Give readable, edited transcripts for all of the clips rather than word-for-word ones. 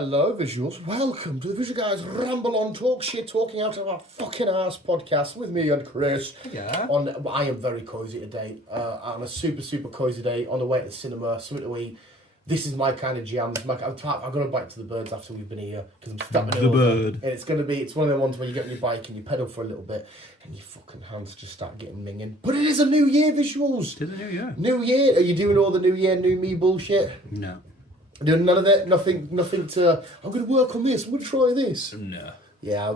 Hello, visuals. Welcome to the Visual Guys Ramble on Talk Shit, talking out of our fucking ass podcast with me and Chris. Yeah. I am very cosy today. On a super cozy day on the way to the cinema, something to eat. This is my kind of jam. I'm going to bike to the birds after we've been here because I'm stepping over. Bird. And it's one of them ones where you get on your bike and you pedal for a little bit and your fucking hands just start getting minging. But it is a new year, visuals. It is a new year. New year? Are you doing all the new year, new me bullshit? No. Doing none of it? Nothing to, I'm going to work on this, I'm going to try this. No. Yeah,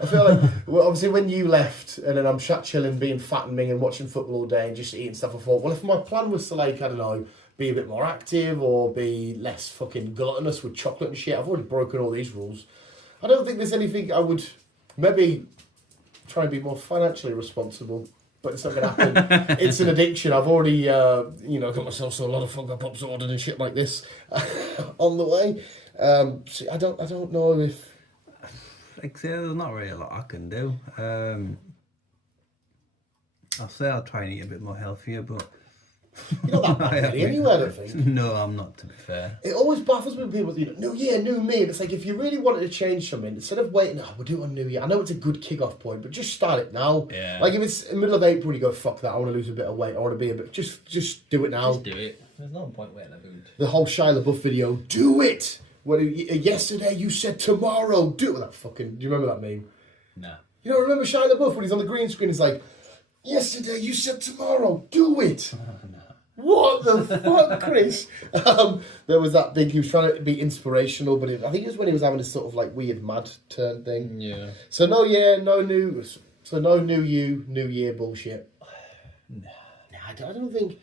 I feel like, well, obviously when you left and then I'm chilling, being fat and ming and watching football all day and just eating stuff, I thought, well, if my plan was to like, I don't know, be a bit more active or be less fucking gluttonous with chocolate and shit, I've already broken all these rules. I don't think there's anything I would, maybe try and be more financially responsible. But it's not going to happen. It's an addiction. I've already, got myself a lot of Funko Pops ordered and shit like this on the way. So I don't know if... Like I say, there's not really a lot I can do. I'll say I'll try and eat a bit more healthier, but... You're not that bad anyway, I don't think. No, I'm not, to be fair. It always baffles me when people do, new year, new me. And it's like, if you really wanted to change something, instead of waiting, we'll do it on New Year. I know it's a good kick-off point, but just start it now. Yeah. Like, if it's in the middle of April, you go, fuck that, I want to lose a bit of weight, I want to be a bit... Just do it now. Just do it. There's no point waiting a mood. The whole Shia LaBeouf video, do it! Well, yesterday you said tomorrow, do it. That fucking... Do you remember that meme? No. You don't remember Shia LaBeouf when he's on the green screen? He's like, yesterday you said tomorrow, do it. No. What the fuck, Chris? There was that big, he was trying to be inspirational, but I think it was when he was having this sort of like weird mad turn thing. Yeah. So no new year bullshit. No. I don't think...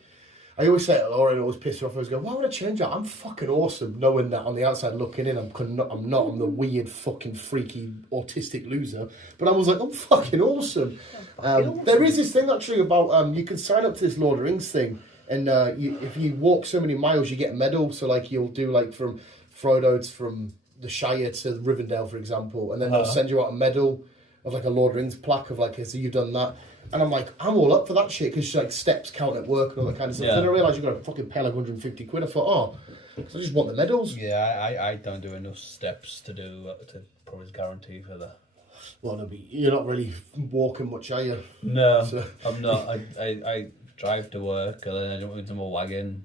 I always say it, Lauren always pisses me off. I always go, why would I change that? I'm fucking awesome, knowing that on the outside looking in, I'm the weird fucking freaky autistic loser. But I was like, I'm fucking awesome. There is this thing actually about, you can sign up to this Lord of the Rings thing, and if you walk so many miles, you get a medal. So like you'll do like from Frodo from the Shire to Rivendell, for example, and then they'll send you out a medal of like a Lord of the Rings plaque of like, so you've done that. And I'm like, I'm all up for that shit because like steps count at work and all that kind of stuff. Yeah. Then I realised you've got to fucking pay like 150 quid. I thought, I just want the medals. Yeah, I don't do enough steps to probably guarantee for that. Well, you're not really walking much, are you? No, So- I'm not. I drive to work and then I jump into my wagon.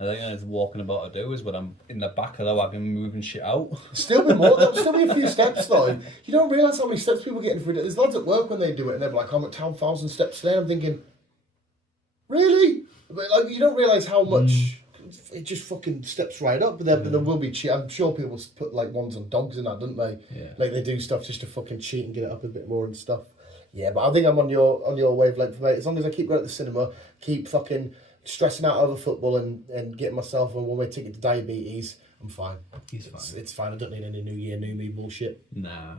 I think it's walking about to do is when I'm in the back of the wagon moving shit out. There'll still be a few steps though. You don't realise how many steps people get in for it. There's lads at work when they do it and they're like, I'm at 10,000 steps today. I'm thinking, really? But like, you don't realise how much it just fucking steps right up. But there will be I'm sure people put like ones on dogs and that, don't they? Yeah. Like they do stuff just to fucking cheat and get it up a bit more and stuff. Yeah, but I think I'm on your wavelength, mate. As long as I keep going to the cinema, keep fucking stressing out over football and getting myself a one-way ticket to diabetes, I'm fine. He's fine. It's fine. I don't need any new year, new me bullshit. Nah.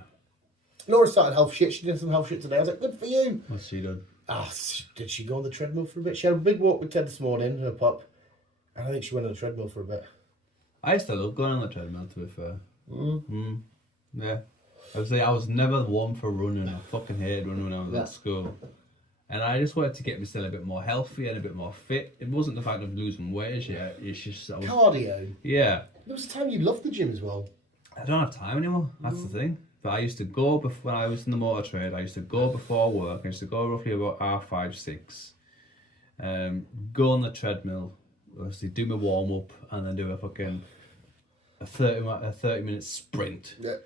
Laura started health shit. She did some health shit today. I was like, good for you. What's she done? Did she go on the treadmill for a bit? She had a big walk with Ted this morning, her pup. And I think she went on the treadmill for a bit. I used to love going on the treadmill, to be fair. Yeah. I would say I was never one for running. I fucking hated running when I was at school. And I just wanted to get myself a bit more healthy and a bit more fit. It wasn't the fact of losing weight yet. It's just... Cardio. Yeah. There was a time you loved the gym as well. I don't have time anymore. That's the thing. But I used to go before, when I was in the motor trade, I used to go before work. I used to go roughly about 6:30. Go on the treadmill, obviously do my warm up, and then do a fucking 30-minute sprint. Yeah.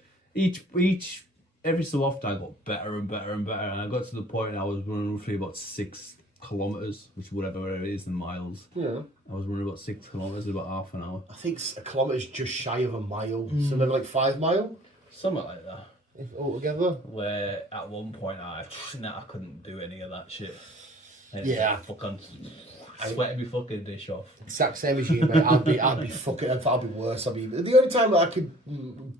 Every so often I got better and better and better, and I got to the point I was running roughly about 6 kilometres, which whatever it is in miles. Yeah. I was running about 6 kilometres in about half an hour. I think a kilometre's just shy of a mile. So maybe like 5 mile? Something like that. If altogether? Where at one point I couldn't do any of that shit. And Yeah. Fucking sweating me fucking dish off. Exact same as you, mate. I'd be fucking. I'd be worse. The only time that I could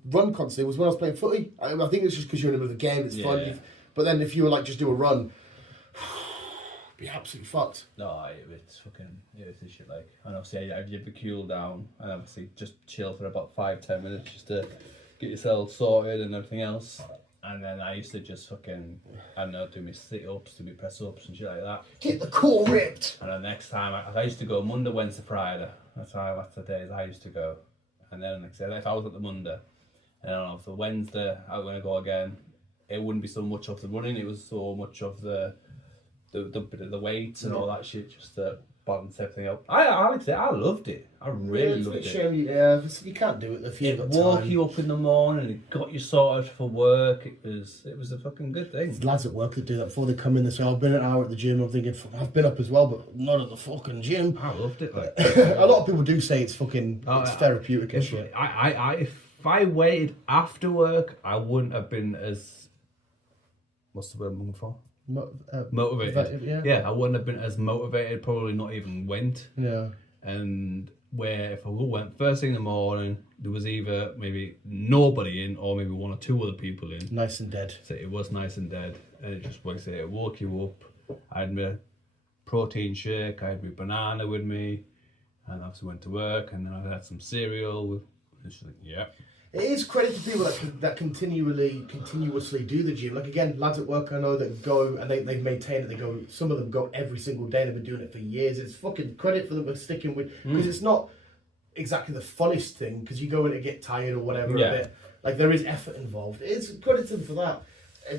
run constantly was when I was playing footy. I think it's just because you're in the middle of the game. It's fun. But then if you were like just do a run, be absolutely fucked. No, it's a shit like. And obviously you have to cool down and obviously just chill for about 5-10 minutes just to get yourself sorted and everything else. And then I used to just fucking, I don't know, do my sit-ups, do my press-ups and shit like that. Get the core ripped. And then next time, I used to go Monday, Wednesday, Friday. That's the days I used to go. And then, like I said, if I was at the Monday, and on the Wednesday I was going to go again, it wouldn't be so much of the running, it was so much of the weights and all that shit, just to balance everything out. I like to say, I loved it. I really loved it. Shame you can't do it if you've got woke time. you up in the morning, it got you sorted for work. It was a fucking good thing. There's lads at work that do that before they come in. They say, I've been an hour at the gym. I'm thinking, I've been up as well, but not at the fucking gym. I loved it. Like. A lot of people do say it's fucking it's therapeutic and shit. If I waited after work, I wouldn't have been as, what's the word I'm looking for? Motivated. Yeah, I wouldn't have been as motivated, probably not even went. Yeah. And where if I went first thing in the morning, there was either maybe nobody in or maybe one or two other people in. Nice and dead. So it was nice and dead. And it just works. It woke you up. I had my protein shake, I had my banana with me, and obviously went to work, and then I had some cereal. It's like, yeah. It is credit to people that continuously do the gym. Like again, lads at work I know that go and they maintain it. They go. Some of them go every single day. They've been doing it for years. It's fucking credit for them for sticking with, because it's not exactly the funnest thing, because you go in to get tired or whatever. Yeah. A bit. Like there is effort involved. It's credit to them for that.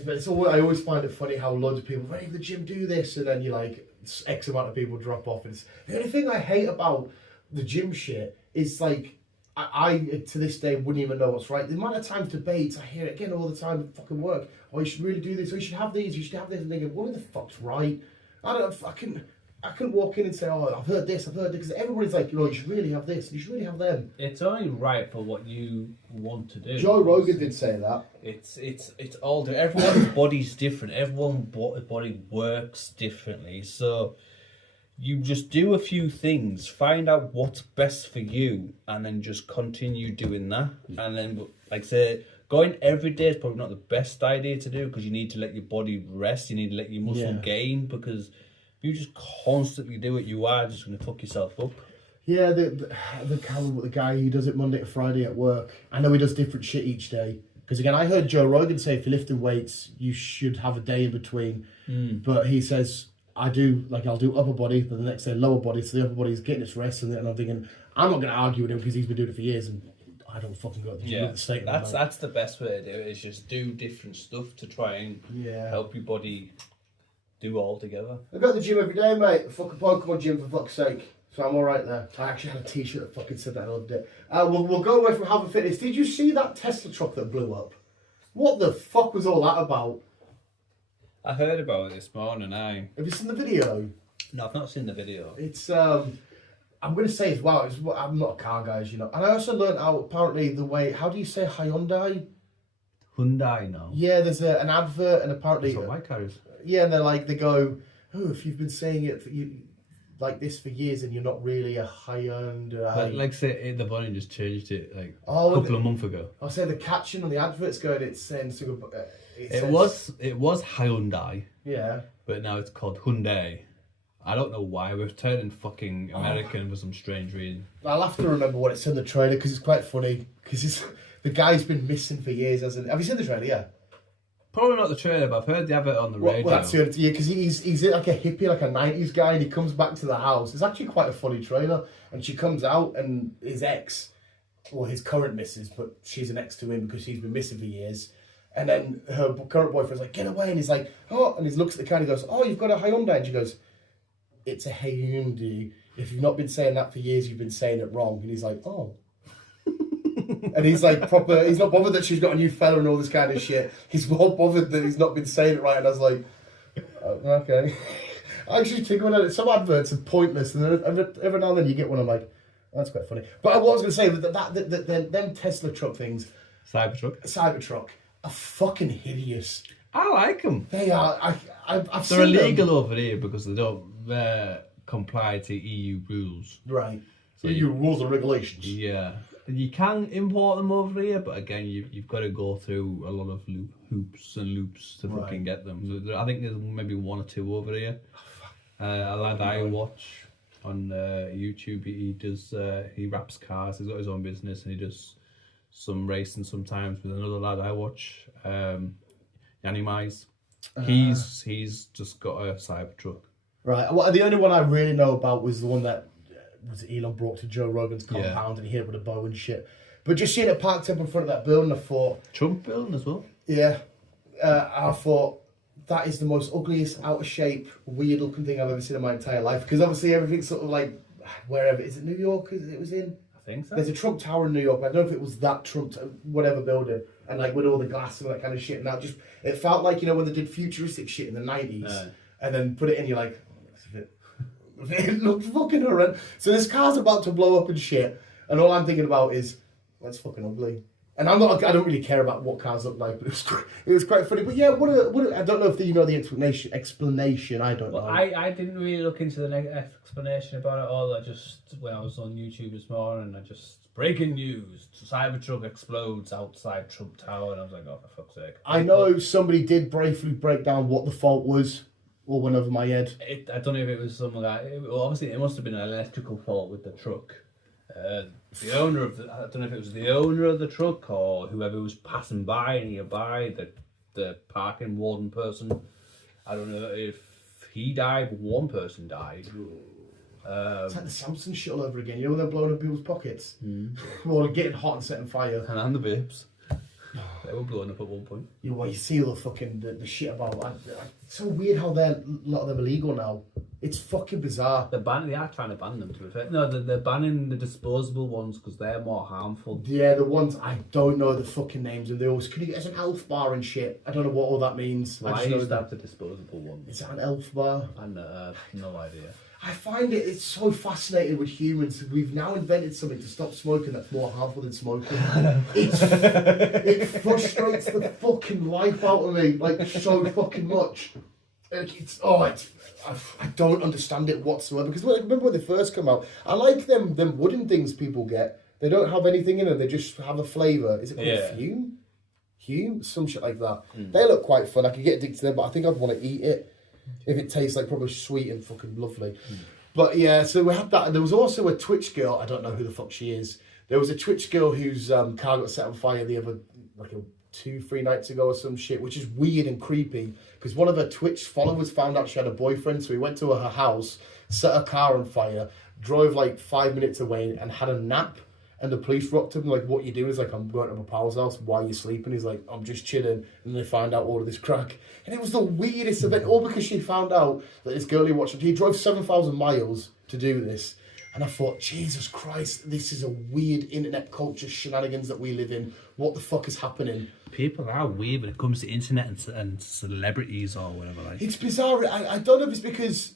But it's always, I always find it funny how loads of people, right, the gym do this, and then you like X amount of people drop off. And it's the only thing I hate about the gym shit is like. I to this day wouldn't even know what's right. The amount of times debates I hear it again all the time at fucking work. Oh, you should really do this. Or you should have these. You should have this. And thinking, what the fuck's right? I don't know. I couldn't walk in and say, oh, I've heard this. Because everybody's like, you should really have this. You should really have them. It's only right for what you want to do. Joe Rogan did say that. It's all different. Everyone's body's different. Everyone's body works differently. So. You just do a few things, find out what's best for you, and then just continue doing that. And then, like I say, going every day is probably not the best idea to do, because you need to let your body rest. You need to let your muscle gain, because if you just constantly do it, you are just going to fuck yourself up. Yeah, the guy who does it Monday to Friday at work, I know he does different shit each day. Because again, I heard Joe Rogan say if you're lifting weights, you should have a day in between. But he says... I'll do upper body, then the next day lower body, so the upper body is getting its rest, and I'm thinking, I'm not going to argue with him because he's been doing it for years, and I don't fucking go to the gym at the state. That's the best way to do it, is just do different stuff to try and help your body do all together. I go to the gym every day, mate. Fucking Pokemon gym, for fuck's sake. So I'm alright there. I actually had a t-shirt that fucking said that, I loved it. We'll go away from health and fitness. Did you see that Tesla truck that blew up? What the fuck was all that about? I heard about it this morning. Have you seen the video? No, I've not seen the video. It's I'm going to say as well. I'm not a car guy, as you know, and I also learned out apparently the way. How do you say Hyundai? Hyundai, no. Yeah, there's an advert, and apparently. That's what my car is. Yeah, and they go, oh, if you've been saying it like this for years, and you're not really a Hyundai. Like say the volume just changed it like a couple of months ago. I'll say the caption on the advert's going. It's saying. It was Hyundai. Yeah. But now it's called Hyundai. I don't know why we're turning fucking American for some strange reason. I'll have to remember what it's in the trailer, because it's quite funny. Because the guy's been missing for years, hasn't he? Have you seen the trailer? Yeah. Probably not the trailer, but I've heard the advert on the radio. Well, that's the because he's like a hippie, like a 90s guy, and he comes back to the house. It's actually quite a funny trailer. And she comes out, and his ex, or his current missus, but she's an ex to him because she's been missing for years. And then her current boyfriend's like, get away. And he's like, oh. And he looks at the car and he goes, oh, you've got a Hyundai. And she goes, it's a Hyundai. If you've not been saying that for years, you've been saying it wrong. And he's like, oh. And he's like, he's not bothered that she's got a new fella and all this kind of shit. He's more bothered that he's not been saying it right. And I was like, oh, okay. I actually think about it. Some adverts are pointless. And then every now and then you get one, I'm like, oh, that's quite funny. But what I was going to say, them Tesla truck things. Cybertruck. Are fucking hideous. I like them. They are. I've They're seen illegal them. over here because they don't comply to EU rules. Right. So EU rules and regulations. Yeah. You can import them over here, but again, you've got to go through a lot of hoops and loops to fucking get them. I think there's maybe one or two over here. A lad I watch on YouTube, he wraps cars. He's got his own business and he does some racing sometimes with another lad I watch, Yanni Mize. He's just got a Cybertruck. Right. Well, the only one I really know about was the one that was it Elon brought to Joe Rogan's compound and he hit it with a bow and shit. But just seeing it parked up in front of that building, I thought... Trump building as well? Yeah. I thought, that is the most ugliest, out of shape, weird looking thing I've ever seen in my entire life. Because obviously everything's sort of like, wherever, is it New York it was in? I think so. There's a Trump Tower in New York, but I don't know if it was that Trump, whatever building, and like with all the glass and that kind of shit. And that just, it felt like, you know, when they did futuristic shit in the 90s, and then put it in, you're like, oh, that's a bit, it looks fucking horrendous. So this car's about to blow up and shit, and all I'm thinking about is, well, it's fucking ugly. And I don't really care about what cars look like, but it was quite funny. But yeah, I don't know if you know the explanation. I don't know. I didn't really look into the explanation about it all. When I was on YouTube this morning, breaking news: Cybertruck explodes outside Trump Tower, and I was like, oh, for fuck's sake! I know somebody did briefly break down what the fault was. All went over my head. I don't know if it was something like obviously it must have been an electrical fault with the truck. The owner of I don't know if it was the owner of the truck or whoever was passing by nearby, the parking warden person. I don't know if he died, but one person died. It's like the Samson shit all over again. You know, they're blowing up people's pockets. Or getting hot and setting fire. And the vapes. They were blowing up at one point. You see all the fucking the shit about. It's so weird how a lot of them are illegal now. It's fucking bizarre. They are trying to ban them, to be fair. No, they're banning the disposable ones because they're more harmful. Yeah, the ones, I don't know the fucking names, and they always, can you get us an elf bar and shit? I don't know what all that means. Well, I used to have the disposable ones. Is that an elf bar? And no idea. I find it's so fascinating with humans. We've now invented something to stop smoking that's more harmful than smoking. It frustrates the fucking life out of me, like, so fucking much. I don't understand it whatsoever. Because remember when they first come out, I like them wooden things people get. They don't have anything in them. They just have a flavour. Is it called Fume? Hume? Some shit like that. They look quite fun. I could get addicted to them, but I think I'd want to eat it if it tastes like probably sweet and fucking lovely. But yeah, so we had that. And there was also a Twitch girl. I don't know who the fuck she is. There was a Twitch girl whose car got set on fire the other, 2-3 nights ago or some shit, which is weird and creepy because one of her Twitch followers found out she had a boyfriend, so he went to her house, set her car on fire, drove 5 minutes away and had a nap, and the police rocked him like, what you do? He's like, I'm going to my pal's house. Why are you sleeping? He's like, I'm just chilling. And they find out all of this crack, and it was the weirdest event, all because she found out that this girl he watched, he drove 7,000 miles to do this. And I thought, Jesus Christ, this is a weird internet culture shenanigans that we live in. What the fuck is happening? People are weird when it comes to internet and celebrities or whatever. It's bizarre. I don't know if it's because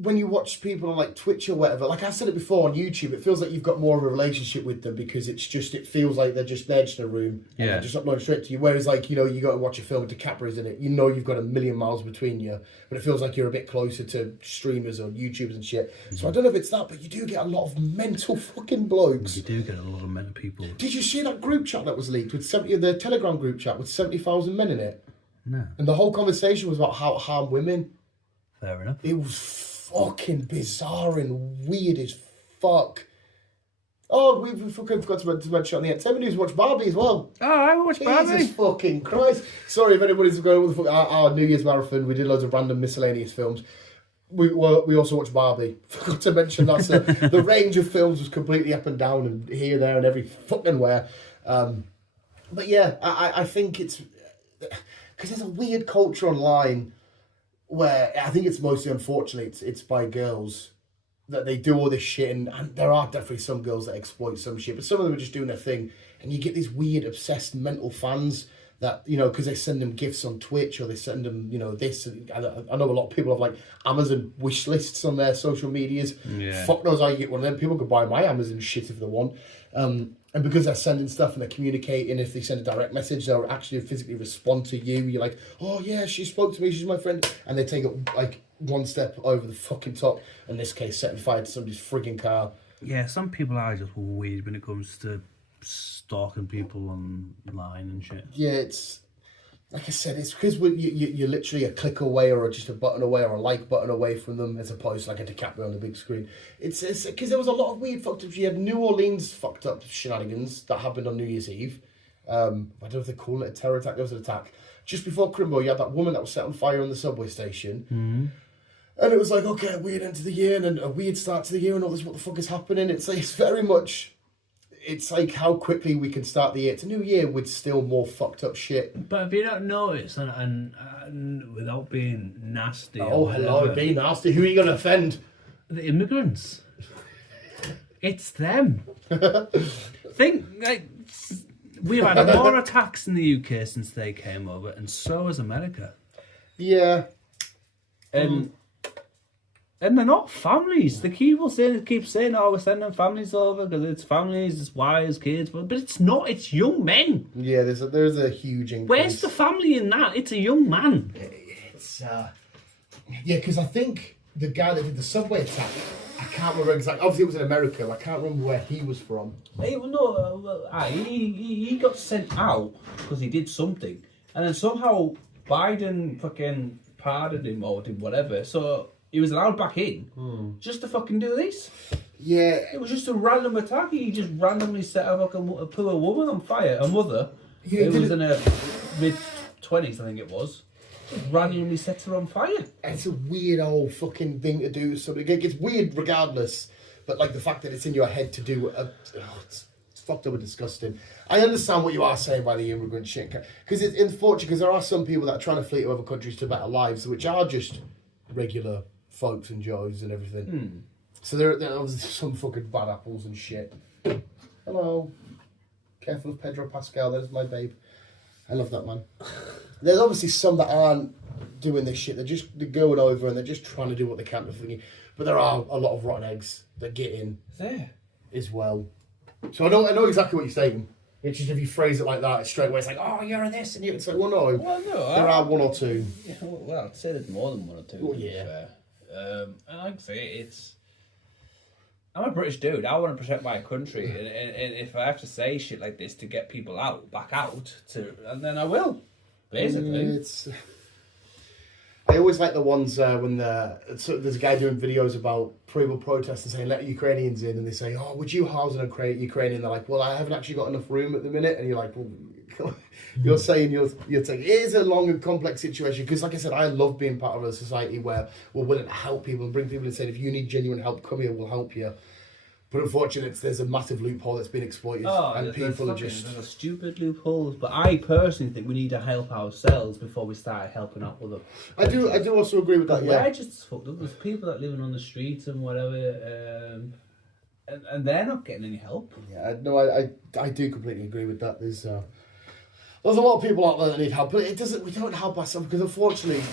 when you watch people on Twitch or whatever, like I said it before on YouTube, it feels like you've got more of a relationship with them because it feels like they're just in a room and they're just uploading straight to you. Whereas you got to watch a film with DiCaprio's in it, you've got a million miles between you, but it feels like you're a bit closer to streamers or YouTubers and shit. So I don't know if it's that, but you do get a lot of mental fucking blokes. You do get a lot of mental people. Did you see that group chat that was leaked with the Telegram group chat with 70,000 men in it? No. And the whole conversation was about how to harm women. Fair enough. It was fucking bizarre and weird as fuck. Oh, we fucking forgot to mention on the end. Tell me who's watched Barbie as well. Oh, I watched Barbie. Jesus fucking Christ. Sorry if anybody's going with our New Year's marathon. We did loads of random miscellaneous films. We also watched Barbie. Forgot to mention that. So the range of films was completely up and down and here, there and every fucking where. But yeah, I think it's... Because there's a weird culture online where I think it's mostly, unfortunately, it's by girls that they do all this shit, and there are definitely some girls that exploit some shit, but some of them are just doing their thing, and you get these weird, obsessed, mental fans that, because they send them gifts on Twitch, or they send them, this, and I know a lot of people have, Amazon wish lists on their social medias. Yeah. Fuck knows how you get one of them. People could buy my Amazon shit if they want. And because they're sending stuff and they're communicating, if they send a direct message, they'll actually physically respond to you. You're like, oh yeah, she spoke to me, she's my friend. And they take it one step over the fucking top. In this case, setting fire to somebody's frigging car. Yeah, some people are just weird when it comes to stalking people online and shit. Yeah, it's... Like I said, it's because you're literally a click away or just a button away or a like button away from them as opposed to a DiCaprio on the big screen. It's because there was a lot of weird fucked up... You had New Orleans fucked up shenanigans that happened on New Year's Eve. I don't know if they call it a terror attack. There was an attack. Just before Crimbo, you had that woman that was set on fire on the subway station. And it was like, okay, a weird end to the year and then a weird start to the year and all this, what the fuck is happening? It's like, it's very much, it's like how quickly we can start the year. It's a new year with still more fucked up shit. But have you not noticed, and without being nasty... Oh, hello, be nasty. Who are you going to offend? The immigrants. It's them. Think, like, we've had more attacks in the UK since they came over, and so has America. Yeah. And they're not families. They keep saying, oh, we're sending families over because it's families, it's wives, kids, but it's not. It's young men. Yeah, there's a huge increase. Where's the family in that? It's a young man. It's yeah, because I think the guy that did the subway attack, I can't remember exactly. Obviously, it was in America. I can't remember where he was from. He got sent out because he did something, and then somehow Biden fucking pardoned him or did whatever. So he was allowed back in just to fucking do this. Yeah, It was just a random attack. He just randomly set a poor woman on fire, a mother. Yeah, who was in her mid-20s, I think it was. Just randomly set her on fire. it's a weird old fucking thing to do. Something it's weird regardless, but like the fact that it's in your head to do it's fucked up and disgusting. I understand what you are saying by the immigrant shit, because it's unfortunate because there are some people that are trying to flee to other countries to better lives, which are just regular folks and Joes and everything. So there are obviously some fucking bad apples and shit. Hello. Careful of Pedro Pascal, there's my babe. I love that man. There's obviously some that aren't doing this shit. They're going over and they're just trying to do what they can to thingy. But there are a lot of rotten eggs that get in There. as well. So I know exactly what you're saying. It's just if you phrase it like that, it's straight away it's like, oh, you're a this, and it's like, well, no. Well, no. There are one or two. Yeah, well, I'd say there's more than one or two. Oh, to be yeah. fair. And like I say, I'm a British dude. I want to protect my country, and if I have to say shit like this to get people back out, and then I will. Basically, I always like the ones when there's a guy doing videos about pro protests and saying let Ukrainians in, and they say, oh, would you house an Ukrainian? They're like, well, I haven't actually got enough room at the minute, and you're like, well, you're saying you're saying it is a long and complex situation, because like I said, I love being part of a society where we're willing to help people and bring people and say, if you need genuine help, come here, we'll help you. But unfortunately, there's a massive loophole that's been exploited, and people are just... There's a stupid loopholes, but I personally think we need to help ourselves before we start helping out with them. I do also agree with that, yeah. We're just fucked up. There's people that living on the streets and whatever, and they're not getting any help. Yeah, no, I do completely agree with that. There's a lot of people out there that need help, but we don't help ourselves, because unfortunately,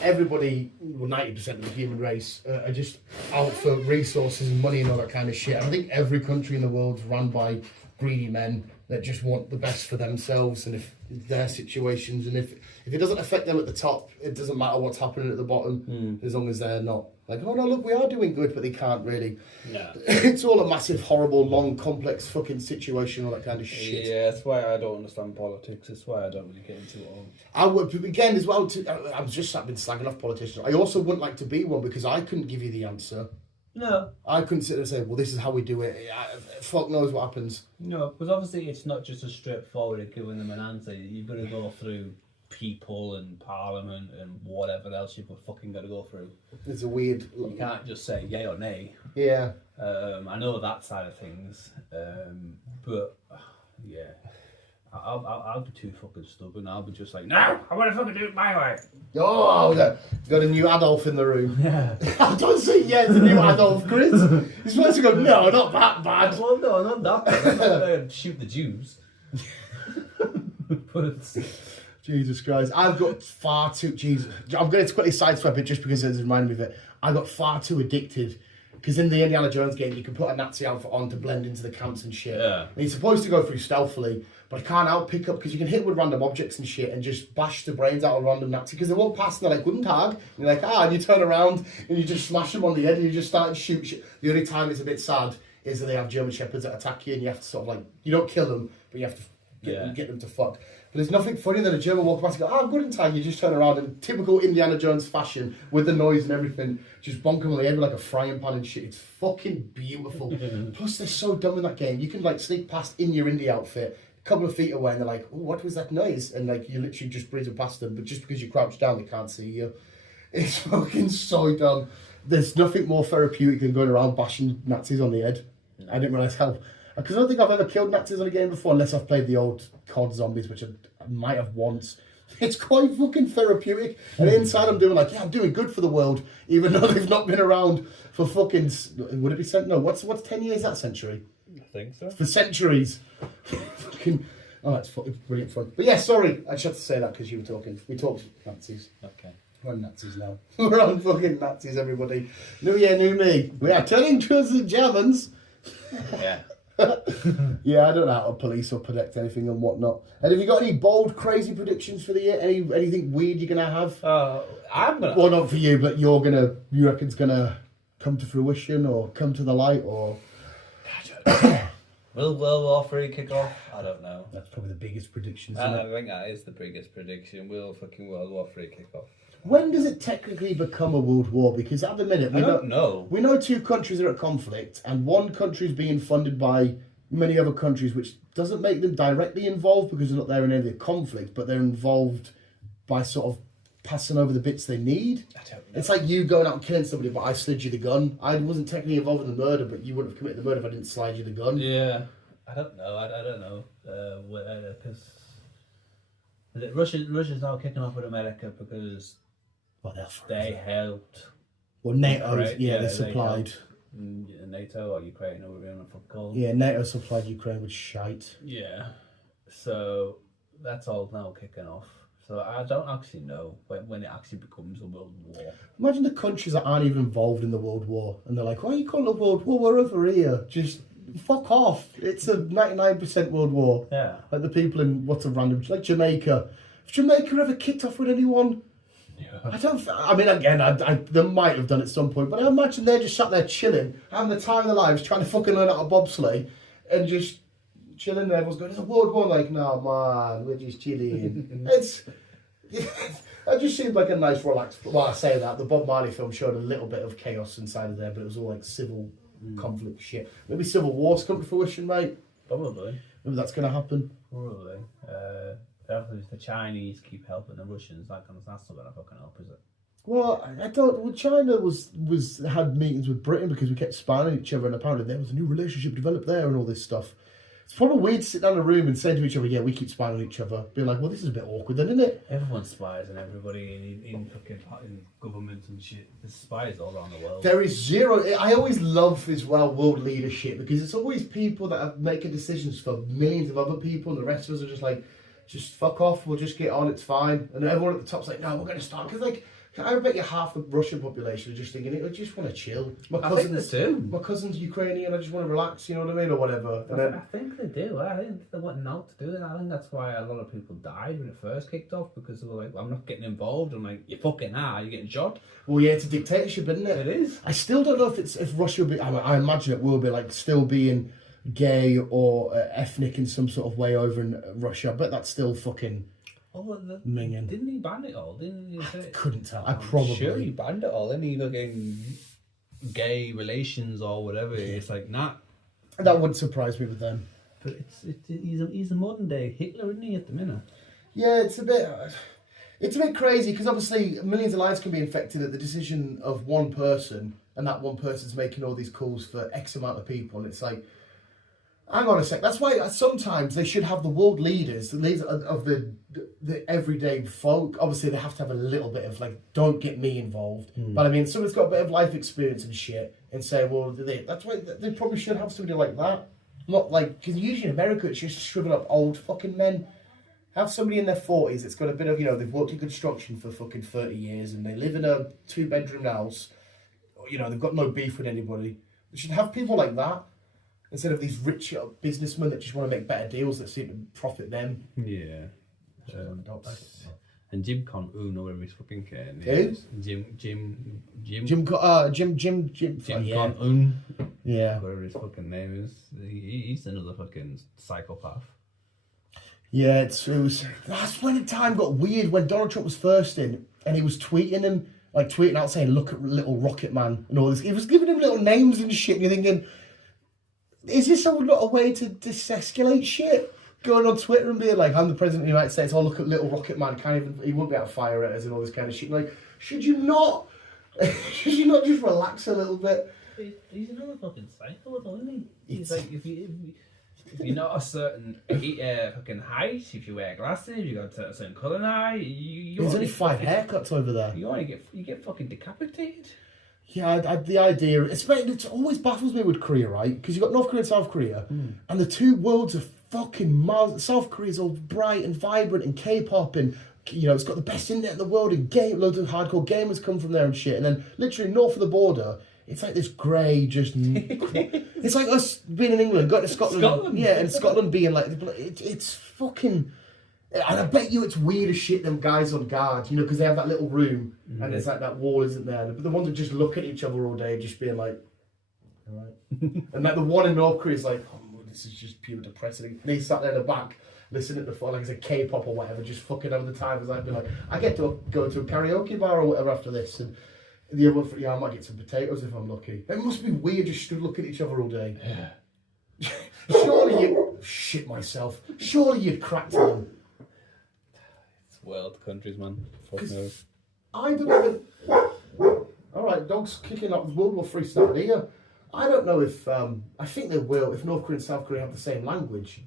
everybody, well, 90% of the human race are just out for resources and money and all that kind of shit. And I think every country in the world's run by greedy men that just want the best for themselves and if their situations, and if it doesn't affect them at the top, it doesn't matter what's happening at the bottom, as long as they're not like, oh no, look, we are doing good, but they can't really. Yeah. It's all a massive, horrible, long, complex fucking situation, all that kind of shit. Yeah, that's why I don't understand politics. That's why I don't really get into it all. I would, again, as well, I've been slagging off politicians. I also wouldn't like to be one, because I couldn't give you the answer. No. I couldn't sit there and say, well, this is how we do it. Fuck knows what happens. No, because obviously it's not just a straightforward of giving them an answer. You've got to go through people and parliament and whatever else you've fucking got to go through. It's a weird... You can't just say yay or nay. Yeah. I know that side of things, but yeah, I'll be too fucking stubborn. I'll be just like, no, I want to fucking do it my way. Oh, got a new Adolf in the room. Yeah. I don't say yeah, it's a new Adolf, Chris. You're supposed to go, no, not that bad. Well, no, not that bad. I'm not going to shoot the Jews. But Jesus Christ. I've got far too... Jesus. I'm going to quickly sideswipe it just because it's reminded me of it. I got far too addicted. Because in the Indiana Jones game, you can put a Nazi outfit on to blend into the camps and shit. Yeah. And you're supposed to go through stealthily, but I can't pick up, because you can hit with random objects and shit and just bash the brains out of random Nazi, because they walk past and they're like, Guten Tag. And you're like, and you turn around and you just smash them on the head and you just start to shoot shit. The only time it's a bit sad is that they have German Shepherds that attack you and you have to sort of like, you don't kill them, but you have to get them to fuck. But there's nothing funny that a German walk past and go, Guten Tag, you just turn around in typical Indiana Jones fashion with the noise and everything, just bonk them on the head with like a frying pan and shit. It's fucking beautiful. Plus they're so dumb in that game. You can like sneak past in your indie outfit a couple of feet away and they're like, oh, what was that noise? And like you literally just breeze past them, but just because you crouch down they can't see you. It's fucking so dumb. There's nothing more therapeutic than going around bashing Nazis on the head. I didn't realise how. Because I don't think I've ever killed Nazis on a game before, unless I've played the old COD zombies, which I might have once. It's quite fucking therapeutic. And inside I'm doing like, yeah, I'm doing good for the world, even though they've not been around for fucking, would it be, no, what's 10 years that century? I think so. For centuries. Fucking, oh, that's fucking brilliant fun. But yeah, sorry, I just had to say that because you were talking. We talked Nazis. Okay. We're on Nazis now. We're on fucking Nazis, everybody. New year, new me. We are turning towards the Germans. Yeah. Yeah, I don't know how to police or predict anything and whatnot. And have you got any bold, crazy predictions for the year? Anything weird you're gonna have? I'm gonna. Well, not for you, but you reckon's gonna come to fruition or come to the light, or Will World War III kick off? I don't know. that's probably the biggest prediction. I think that is the biggest prediction. Will fucking World War III kick off? When does it technically become a world war? Because at the minute I don't know. We know two countries are at conflict, and one country is being funded by many other countries, which doesn't make them directly involved because they're not there in any of the conflict, but they're involved by sort of passing over the bits they need. I don't know. It's like you going out and killing somebody, but I slid you the gun. I wasn't technically involved in the murder, but you wouldn't have committed the murder if I didn't slide you the gun. Yeah. I don't know. I don't know. Because Russia's now kicking off with America because Well, they helped. Well, NATO, Ukraine, they supplied. NATO or Ukraine or whatever it's called. Yeah, NATO supplied Ukraine with shite. Yeah. So that's all now kicking off. So I don't actually know when it actually becomes a world war. Imagine the countries that aren't even involved in the World War, and they're like, why are you calling it a World War? We're over here. Just fuck off. It's a 99% World War. Yeah. Like the people in, what's a random, like Jamaica. If Jamaica ever kicked off with anyone? Yeah. I mean, again, they might have done at some point, but I imagine they're just sat there chilling, having the time of their lives, trying to fucking learn how to bobsleigh, and just chilling, and everyone's going, it's a World War. Like, no, man, we're just chilling. It just seemed like a nice, relaxed. Well, I say that the Bob Marley film showed a little bit of chaos inside of there, but it was all like civil conflict shit. Maybe civil war's come to fruition, mate. Probably. Maybe that's going to happen. Probably. If the Chinese keep helping the Russians, that's not going to fucking help, is it? Well, I don't. Well, China had meetings with Britain because we kept spying on each other, and apparently there was a new relationship developed there and all this stuff. It's probably weird to sit down in a room and say to each other, yeah, we keep spying on each other. Being like, well, this is a bit awkward then, isn't it? Everyone spies on everybody in fucking in government and shit. There's spies all around the world. There is zero. I always love as well world leadership because it's always people that are making decisions for millions of other people, and the rest of us are just like, just fuck off, we'll just get on, it's fine. And everyone at the top's like, no, we're going to start. Because, like, I bet you half the Russian population are just thinking, I just want to chill. I think they do. My cousin's Ukrainian, I just want to relax, you know what I mean, or whatever. I think they do. I think they want not to do that. I think that's why a lot of people died when it first kicked off, because they were like, well, I'm not getting involved. I'm like, you fucking are, you're getting shot. Well, yeah, it's a dictatorship, isn't it? It is. I still don't know if Russia will be, I imagine it will be, like, still being gay or ethnic in some sort of way over in Russia, but that's still fucking minging. Didn't he ban it all? Didn't he say? I couldn't tell. I'm sure he banned it all. Any fucking gay relations or whatever. It's like, nah. That wouldn't surprise me with them. But he's a modern day Hitler, isn't he, at the minute? Yeah, it's a bit crazy because obviously millions of lives can be infected at the decision of one person, and that one person's making all these calls for X amount of people, and it's like, hang on a sec. That's why sometimes they should have the world leaders, the leaders of the everyday folk. Obviously, they have to have a little bit of, like, don't get me involved. But I mean, someone's got a bit of life experience and shit, and say, well, that's why they probably should have somebody like that. Not like, because usually in America it's just shriveled up old fucking men. Have somebody in their 40s that's got a bit of, they've worked in construction for fucking 30 years and they live in a 2-bedroom house. They've got no beef with anybody. They should have people like that. Instead of these rich businessmen that just want to make better deals that seem to profit them. Yeah. And Jim Con-un, or whatever his fucking name Who? is. Jim Con-un. Yeah. Whatever his fucking name is. He's another fucking psychopath. Yeah, that's when time got weird when Donald Trump was first in and he was tweeting out saying, look at little Rocket Man and all this. He was giving him little names and shit, and you're thinking, is this a way to disescalate shit? going on Twitter and being like, I'm the president of the United States, oh look at little rocket man, can't even, he won't be able to fire at us and all this kind of shit. Like, should you not just relax a little bit? He's another fucking psycho, isn't he? He's like, if you're not a certain fucking height, if you wear glasses, you got a certain colour eye, There's only 5 haircuts over there. You get fucking decapitated. Yeah, the idea, it always baffles me with Korea, right? Because you've got North Korea and South Korea, and the two worlds are fucking miles. South Korea's all bright and vibrant and K-pop, and it's got the best internet in the world, and loads of hardcore gamers come from there and shit. And then literally north of the border, it's like this grey, just. It's like us being in England, going to Scotland. Yeah, and Scotland being like, it's fucking. And I bet you it's weird as shit, them guys on guard, because they have that little room and it's like that wall isn't there. But the ones that just look at each other all day, just being like, all right. And like the one in North Korea is like, oh, this is just pure depressing. And they sat there in the back, listening to like it's a K-pop or whatever, just fucking over the time. As I'd be like, I get to go to a karaoke bar or whatever after this. And the other one, I might get some potatoes if I'm lucky. It must be weird just stood looking at each other all day. Yeah. Surely you'd crack to them. World countries, man. Fuck knows. I don't even. All right, dogs kicking up. World War III started here. I don't know if. I think they will if North Korea and South Korea have the same language.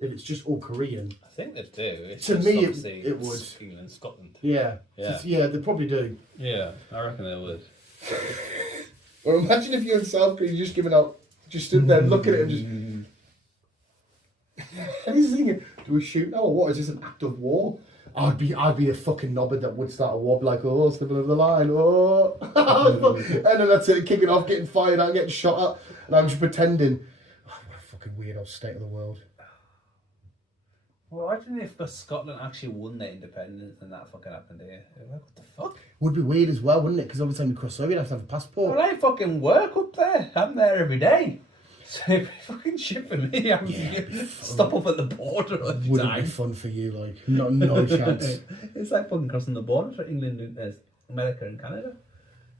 If it's just all Korean. I think they do. It's to just me, it would. England, Scotland. Yeah. Yeah, they probably do. Yeah, I reckon they would. Or imagine if you're in South Korea, just giving out, just stood there looking at him, just. And he's thinking, do we shoot now or what? Is this an act of war? I'd be a fucking knobhead that would start a war, like, oh, slipping over the line, oh. And then that's it, kicking off, getting fired out, getting shot at. And I'm just pretending, oh, what a fucking weirdo state of the world. Well, imagine if Scotland actually won their independence and that fucking happened here. Like, what the fuck? Would be weird as well, wouldn't it? Because every time you cross over, you'd have to have a passport. Well, I fucking work up there. I'm there every day. So if fucking shit for me, I'm stop up at the border all the Wouldn't time. be fun for you, like, no chance. It's like fucking crossing the border for England, America and Canada.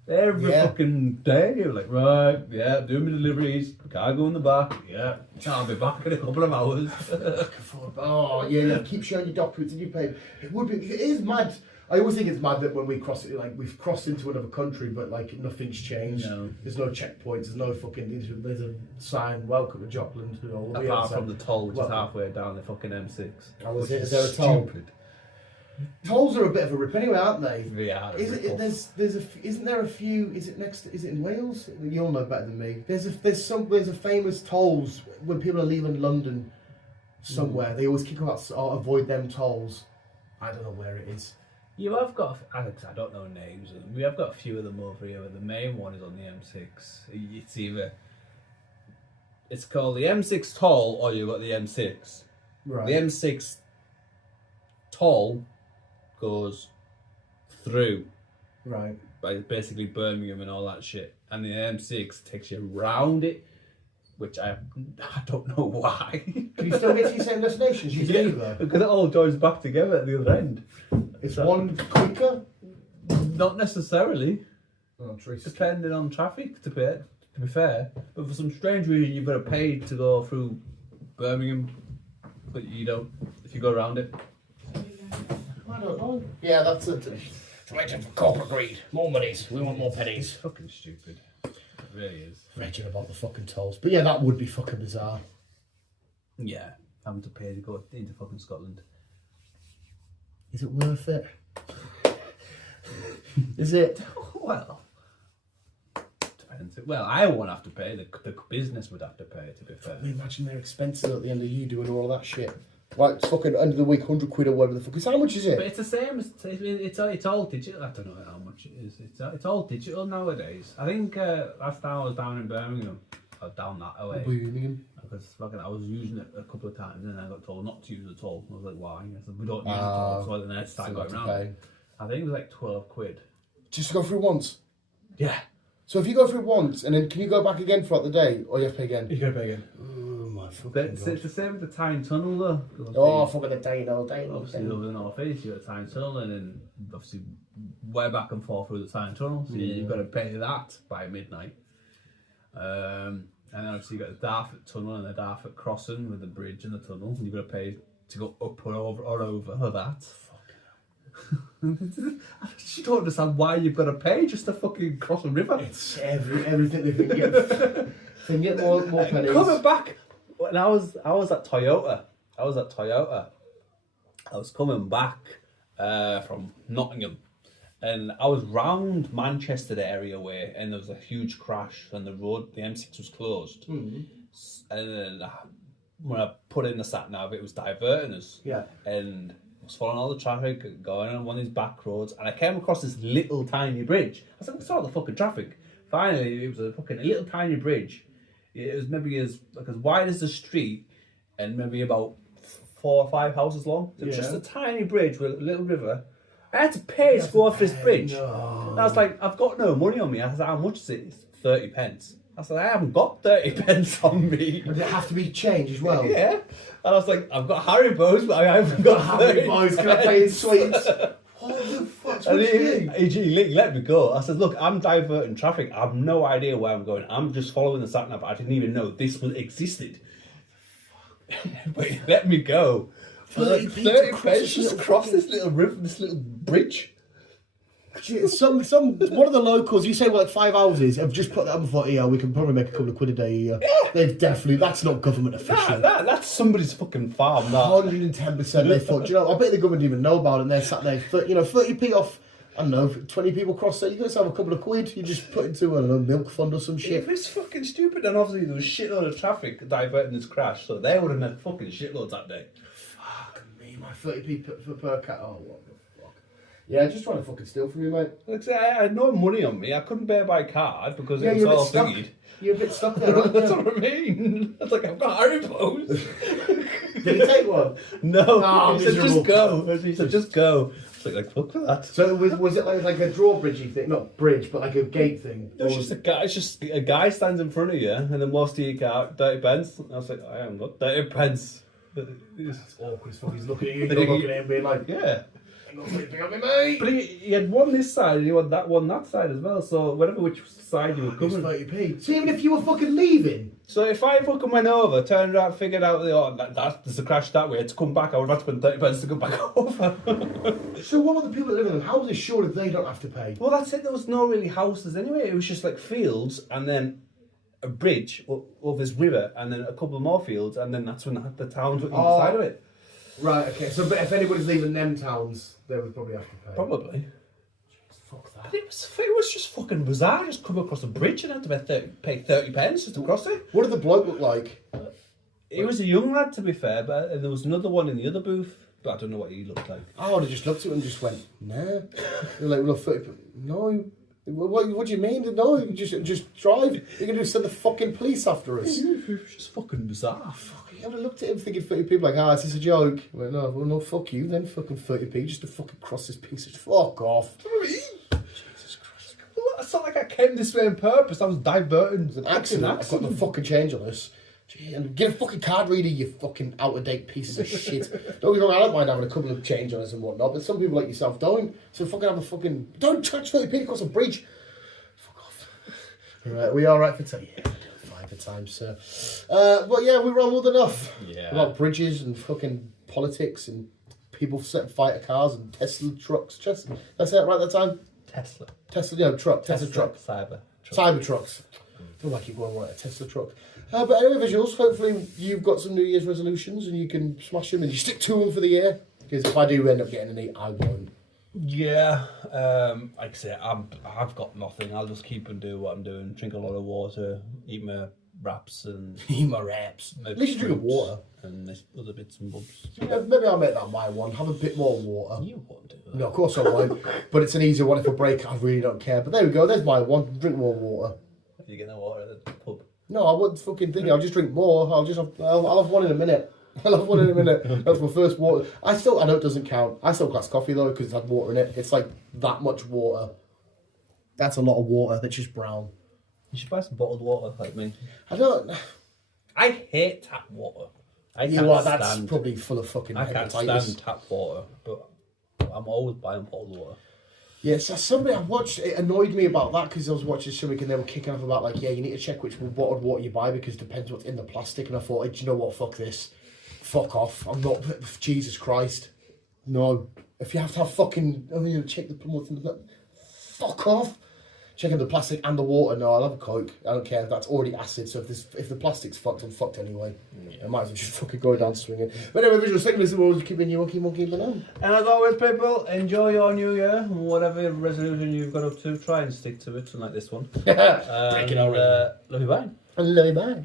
Every fucking day, you're like, right, yeah, doing my deliveries, cargo in the back, yeah, I'll be back in a couple of hours. Oh, yeah, keep showing your documents and you pay. It is mad. I always think it's mad that when we cross it, like, we've crossed into another country, but, like, nothing's changed. No. There's no checkpoints, there's no fucking, there's a sign, welcome to Jockland. Apart from the toll, which is halfway down the fucking M6. Oh, is there a toll? Stupid. Tolls are a bit of a rip anyway, aren't they? Yeah. Isn't there a few? Is it in Wales? You'll know better than me. There's a famous tolls when people are leaving London somewhere. They always kick out avoid them tolls. I don't know where it is. You have got, Alex, I don't know names of them. We have got a few of them over here, but the main one is on the M6. It's called the M6 toll, or you've got the M6. Right. The M6 toll goes through, right, by basically Birmingham and all that shit, and the M6 takes you around it, which I don't know why. Can you still get to your same destinations? Because it all joins back together at the other end. Is one quicker? Not necessarily. Oh, depending on traffic, to be fair. But for some strange reason, you've got to pay to go through Birmingham, but you don't if you go around it. I don't know. Yeah, that's it. It's waiting for corporate greed. More monies. We want more pennies. It's fucking stupid. It really is. Raging about the fucking tolls. But yeah, that would be fucking bizarre. Yeah, having to pay to go into fucking Scotland. Is it worth it? Is it? Well, depends. Well, I won't have to pay. The business would have to pay, to be fair. Imagine their expenses at the end of you doing all of that shit. Like, it's fucking end of the week, 100 quid or whatever the fuck. How much is it? But it's the same as, it's all digital. I don't know how much it is. It's all digital nowadays. I think last time I was down in Birmingham, or down that way. Birmingham? Because fucking, I was using it a couple of times and then I got told not to use it at all. I was like, why? I said, we don't use it at all. So then I started going around. I think it was like 12 quid. Just to go through once? Yeah. So if you go through once, and then can you go back again throughout the day, or you have to pay again? You gotta pay again. Oh my fucking God. It's the same with the Tyne Tunnel though. Oh, fucking the Tyne all day. Obviously over the North East, you got the Tyne Tunnel, and then obviously way back and forth through the Tyne Tunnel, so you've got to pay that by midnight. And And then obviously you got the Dartford Tunnel and the Dartford Crossing with the bridge and the tunnel. And you've got to pay to go up or over that. You don't understand why you've got to pay just to fucking cross a river. It's everything they can get. Can get more pennies. Coming back, when I was at Toyota. I was coming back from Nottingham, and I was round Manchester area way, and there was a huge crash, and the M6 was closed. Mm-hmm. And then when I put in the sat nav, it was diverting us. Yeah. And I was following all the traffic, going on one of these back roads, and I came across this little tiny bridge. I was like, what's all the fucking traffic? Finally, it was a little tiny bridge. It was maybe as wide as the street, and maybe about 4 or 5 houses long. So just a tiny bridge with a little river. I had to pay to go off this bridge. No. And I was like, I've got no money on me. I said, how much is it? It's 30 pence. I said, I haven't got 30 pence on me. Would it have to be changed as well? Yeah. And I was like, I've got Haribo's, but I haven't got 30 Haribo's. Can I pay in sweets? What the fuck? He let me go. I said, look, I'm diverting traffic. I have no idea where I'm going. I'm just following the sat nav. I didn't even know this existed. But he let me go. 30 pence just across this little river, this little bridge. Some one of the locals, you say, well, like 5 houses, have just put that up and thought, yeah, we can probably make a couple of quid a day here. Yeah. They've definitely, that's not government official. That's somebody's fucking farm, that. 110% they thought, I bet the government didn't even know about it, and they're sat there, 30p off, I don't know, 20 people cross there, you guys have a couple of quid, you just put into, I don't know, milk fund or some shit. It was fucking stupid, and obviously there was a shitload of traffic diverting this crash, so they would have had fucking shitloads that day. Fuck me, my 30p per cat, oh, what the fuck. Yeah, just trying to fucking steal from you, mate. Like, I had no money on me, I couldn't pay by card because it was all thingied. You're a bit stuck there, aren't you? That's what I mean. I was like, I've got Haribo's. Did he take one? No. Oh, he said, just go. He said, just go. I was like, fuck for that. So was it like a drawbridgey thing? Not bridge, but like a gate thing? No, it's just a guy stands in front of you, and then what's the car? 30 pence. I was like, I haven't got 30 pence. That's awkward as fuck. He's looking at you, you're looking at him, being like, yeah. Not flipping on me, mate. But he had one this side and he had that one that side as well. So whatever which side you were coming. 30p. So even if you were fucking leaving. So if I fucking went over, turned around, figured out there's a crash that way, to come back I would have to spend 30 pence to come back over. So what were the people that live in them houses? Surely they don't have to pay. Well, that's it. There was no really houses anyway. It was just like fields and then a bridge over this river and then a couple more fields and then that's when the towns were either side of it. Right, okay. So but if anybody's leaving them towns, they would probably have to pay. Probably. Jeez, fuck that. But it was just fucking bizarre. Just come across a bridge and have to pay 30 pence just to cross it. What did the bloke look like? He was a young lad, to be fair, but there was another one in the other booth, but I don't know what he looked like. I would have just looked at him and just went, nah. They're like, well, 30. No. What do you mean? No, you just drive. You're going to send the fucking police after us. It was just fucking bizarre. I would have looked at him thinking 30 people like, is this a joke? I went, no, fuck you then, fucking 30p, just to fucking cross this piece of fuck off. Jesus Christ. Well, it's not like I came this way on purpose, I was diverting. It's an accident. I've got no fucking change on this. Gee, and get a fucking card reader, you fucking out-of-date pieces of shit. Don't get me wrong, I don't mind having a couple of change on us and whatnot, but some people like yourself don't. So fucking have a fucking... Don't charge 30p across a bridge. Fuck off. Right, we all right for time? Yeah, fine for time, sir. But yeah, we rambled enough. Yeah. About bridges and fucking politics and people setting fighter cars and Tesla trucks. That's it right that time? Tesla, truck. Tesla truck. Cyber trucks. I feel like you're going right, a Tesla truck. But anyway, visuals, hopefully you've got some New Year's resolutions and you can smash them and you stick to them for the year. Because if I do end up getting any, I won't. Yeah, like I say, I've got nothing. I'll just keep and do what I'm doing. Drink a lot of water, eat my wraps and... Eat my wraps. At least you drink water. And other bits and bobs. Yeah, maybe I'll make that my one. Have a bit more water. You won't do that. No, of course I won't. But it's an easier one if I break. I really don't care. But there we go. There's my one. Drink more water. You get no water at the pub? No, I wouldn't fucking think. I'll just drink more. I'll have one in a minute. That's my first water. I know it doesn't count. I still class coffee though because it's had water in it. It's like that much water. That's a lot of water that's just brown. You should buy some bottled water like me. I hate tap water. That's probably full of fucking I can't hepatitis. stand tap water, but I'm always buying bottled water. Yes, somebody I watched, it annoyed me about that because I was watching something and they were kicking off about like, yeah, you need to check which bottled water you buy because it depends what's in the plastic. And I thought, hey, do you know what? Fuck this. Fuck off. I'm not. Jesus Christ. No. If you have to have fucking, check what's in the. Fuck off. Checking the plastic and the water. No, I'll have a Coke. I don't care. That's already acid. So if the plastic's fucked, I'm fucked anyway. I might as well just fucking go down swinging. But anyway, visual signals are always keeping you monkey banana. And as always, people, enjoy your new year. Whatever resolution you've got up to, try and stick to it, unlike this one. Breaking our love you, bye. I love you, bye.